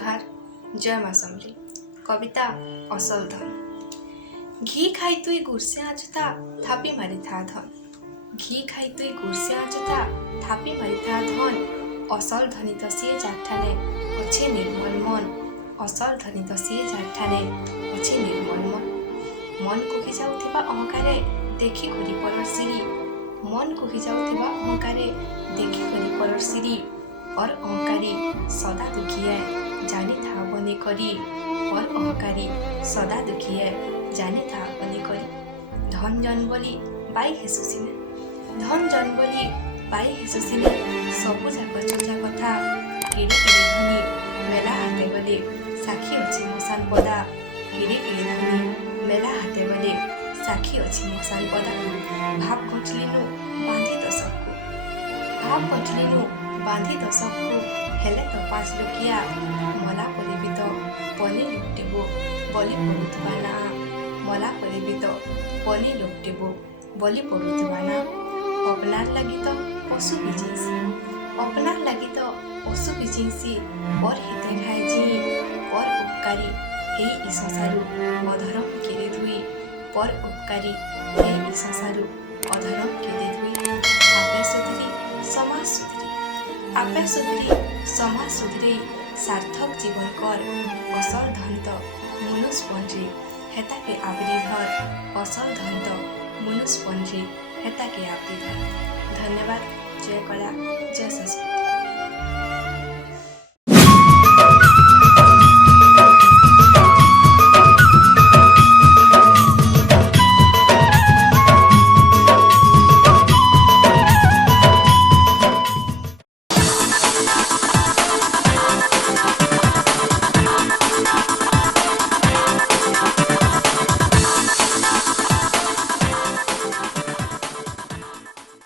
जुहार जय माँ समली कविता असल धन घी खाई तुई गुरसे आजुता थापी मारी था धन घी खाई तुई गुरसे आजुता थापी मारी था धन असल धनी तो सी जाठाने अच्छे निर्मल मन असल धनी तो सी जाठाने अच्छे निर्मल मन मन कोही जाउथिबा अहंकारे देखि करी परसिरी मन कोही जाउथिबा अहंकारे देखि करी परसिरी और अहंकारी सदा दुखिए जानी था बने करी और अहंकारी सदा दुखिए जानी था बने करी धन जन बोली बाई हेसुसिने धन जन बोली बाई हेसुसिने सबु जाक चोचा कथा किड़ी किड़ी धनी मेला हाते बोले साखी अछि मसान पदा किड़ी किड़ी धनी मेला हाते बोले साखी अछि मसान पदा भाव कटलिनु बांधी तो सबको भाव कटलिनु बांधी तो सबको हेले तो पाँच लोकिया मला परे भी तो पनी लुटिबो बलि पड़ुथबा ना मला परे भी तो पनी लुटिबो बलि पड़ुथबा ना अपनार लगी तो पशु भी जिंसी अपनार लगी तो पशु भी जिंसी पर हिते खाए जी पर उपकारी एई संसारु अधरम केरे धुई पर उपकारी एई संसारु अधरम केरे धुई आपे सुधरी समाज सुधरी आपे सुधरी समाज सुधरी सार्थक जीवन कर असल धन तो मनुष्य पंजी हेता के आवरी धर असल धन तो मनुष्य पंजी हेता के आवरी धर। धन्यवाद। जय कला जय संस्कृति।